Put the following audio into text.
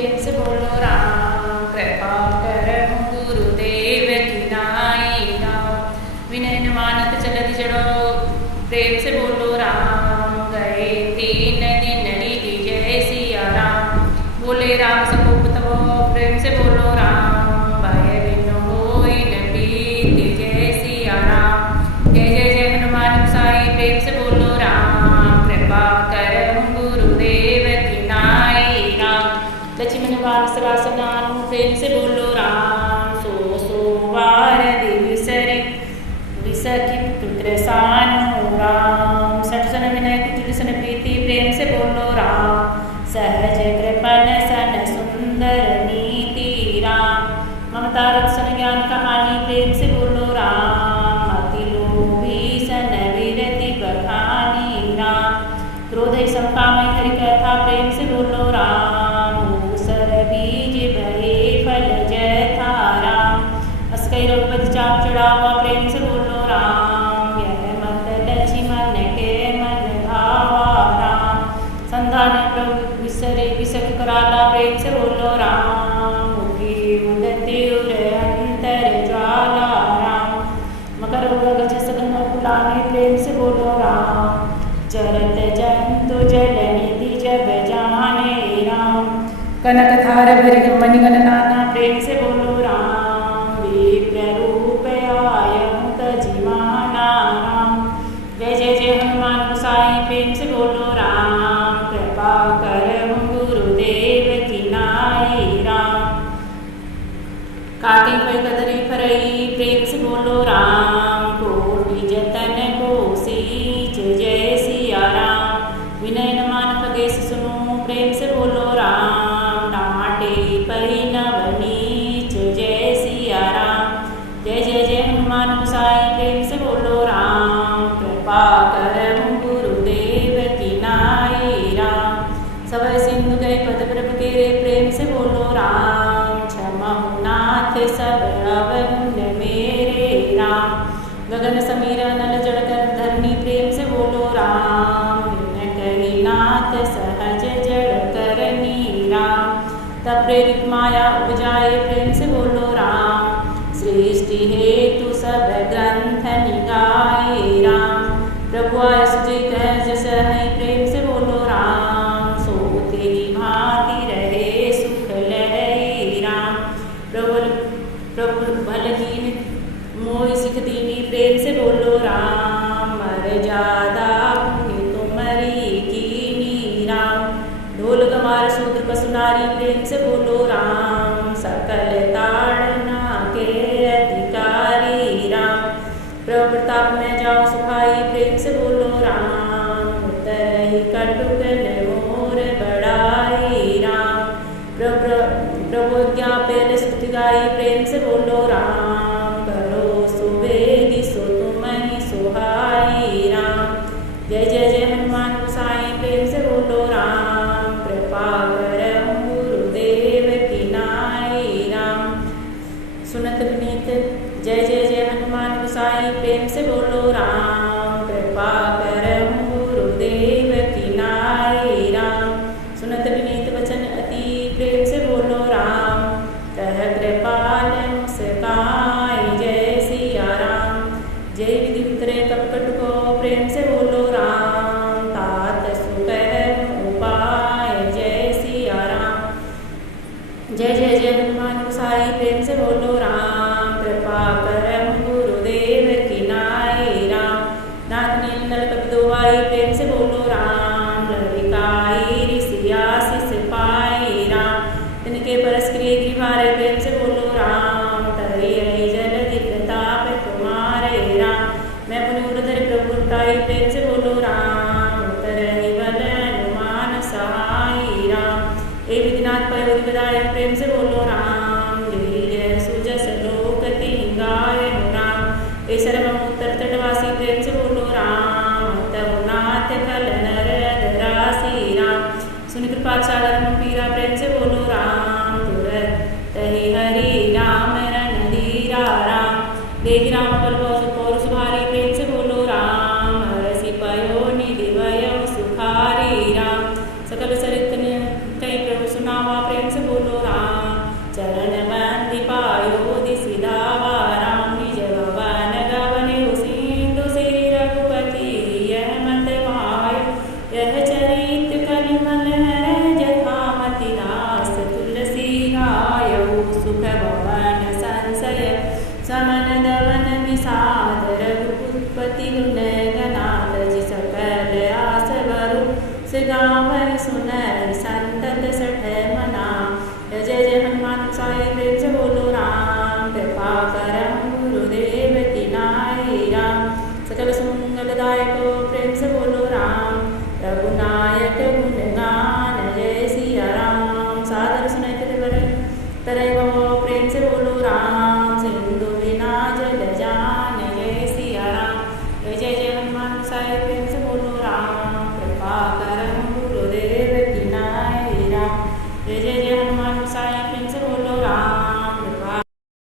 प्रेम से बोलो राम। कृपा करहु गुरुदेव की नाई राम। विनय न मानत चलत जड़ो प्रेम से बोलो राम। गए 3 दिन रीति जय सिया राम। बोले राम सकोप तबो प्रेम से बोलो राम। भय बिन होई न प्रीति जय सिया राम। जय जय जय हनुमान गोसाई प्रेम से बोलो राम। कृपा करहु गुरुदेव की नाई राम। लक्ष्मण वात्सलासनानु प्रेम से बोलो राम। सो वार दिविसरे विसखी पुत्र सानु राम। सठसन विनय कुटिल प्रीति प्रेम से बोलो राम। सहज कृपन सन सुंदर नीति राम। ममता रक्षण ज्ञान कहानी प्रेम से बोलो राम। अति लोभी सन विरति बखानी राम। क्रोध समकाम हरि कथा प्रेम से बोलो राम। मूसर बीज भरे फल जय था राम। अस्कई रघुपति चाप चढ़ावा प्रेम से बोलो राम। यह मत लक्ष्मण के मन भावा राम। संधान प्रभु विसरे विसख कराला प्रेम से बोलो राम। मुखी उदति उर अंतर ज्वाला राम। मकर गज सदन बुलाने प्रेम से बोलो राम। चरत जंतु जल निधि जब जाने राम। कनक थार भर मणिगण नाना प्रेम से बोलो राम। विप्र रूप आयु तजीमाना राम। जय जय जय हनुमान गोसाई प्रेम से बोलो राम। कृपा करहु गुरुदेव की नाई राम। काटी हुई कदरी फरई प्रेम से बोलो राम। कोटि जतन को सींच जय सिया राम। विनय न मान खगेश सुनो प्रेम से बोलो राम। डांटे परी नव नीच जय सिया राम। जय जय जय हनुमान गोसाई प्रेम से बोलो राम। कृपा करहु गुरुदेव की नाई राम। सब सिंधु गए पद प्रभु तेरे प्रेम से बोलो राम। क्षमहु नाथ सब अवगुण मेरे राम। गगन समीर नल जड़कर धरनी प्रेम से बोलो राम। विन करी नाथ सहज जड़ करनी राम। तब प्रेरित माया उपजाए प्रेम से बोलो राम। सृष्टि हेतु सब ग्रंथ निगाए राम। प्रभु आय सुजय कह जस है प्रेम से बोलो राम। सो तेरी भांति रहे सुख लहरी राम। प्रभु भल कीन मोहि सिख दीनी प्रेम से बोलो राम। मर्यादा पुण्य तुम्हारी कीनी राम। ढोल गमार शूद्र कसुनारी प्रेम से बोलो राम। सकल ताड़ना के अधिकारी राम। प्रभु प्रताप में जाओ सुखाई प्रेम से बोलो राम। उतरहि कटुक मोर बड़ाई राम। प्रभु ज्ञा पेल स्तुति गाई प्रेम से बोलो राम। करो सुवेगी सो तुम्हि सुहाई राम। जय जय जय हनुमान गोसाई प्रेम से बोलो राम। कृपा करहु गुरुदेव की नाई राम। सुनत विनीत जय जय जय हनुमान गोसाई प्रेम से बोलो राम। कृपा करहु गुरुदेव की नाई राम। सुनत विनीत वचन अति प्रेम से बोलो राम। कह कृपाल मुस्काई जय सिया राम। जय विधि उतरे कपट को प्रेम से बोलो राम। तात सुकह उपाय जय सिया राम। जय जय जय हनुमान गोसाई प्रेम से बोलो राम। कृपा करहु गुरुदेव की नाई राम। नाथ नील नल कपि दोवाई प्रेम से बोलो राम। ललिकाई ऋषियासिस पाई राम। तिनके परस क्रिय गिरिभारे प्रेम से बोलो राम। तरि रही जल प्रताप तुम्हारे राम। मैं पुनि उरधर प्रभु उठाई प्रेम से बोलो राम। उतरहि बल हनुमान सहाई राम। ए विधिनाथ पयोधि विधायक प्रेम से बोलो राम। धीर सुजस लोक तिंगाय राम। ए सर्वमुत्तर तटवासी प्रेम से बोलो राम। तमुनाथ खल नर धरासी राम। सुन कृपा सागर पीरा प्रेम से बोलो राम। तुरत तहि हरि राम रणधीरा राम। देख राम बल पौरुष भारी प्रेम से बोलो राम। हरसि पयो निधि भयो सुखारी राम। सकल सरित कई प्रभु सुनावा प्रेम से बोलो रही सुनहि संतत सठ मना। जय जय हनुमान गोसाई प्रेम से बोलो राम। कृपा करहु गुरुदेव की नाई राम। सकल सुमंगलदायक प्रेम से बोलो राम। रघुनायक गुण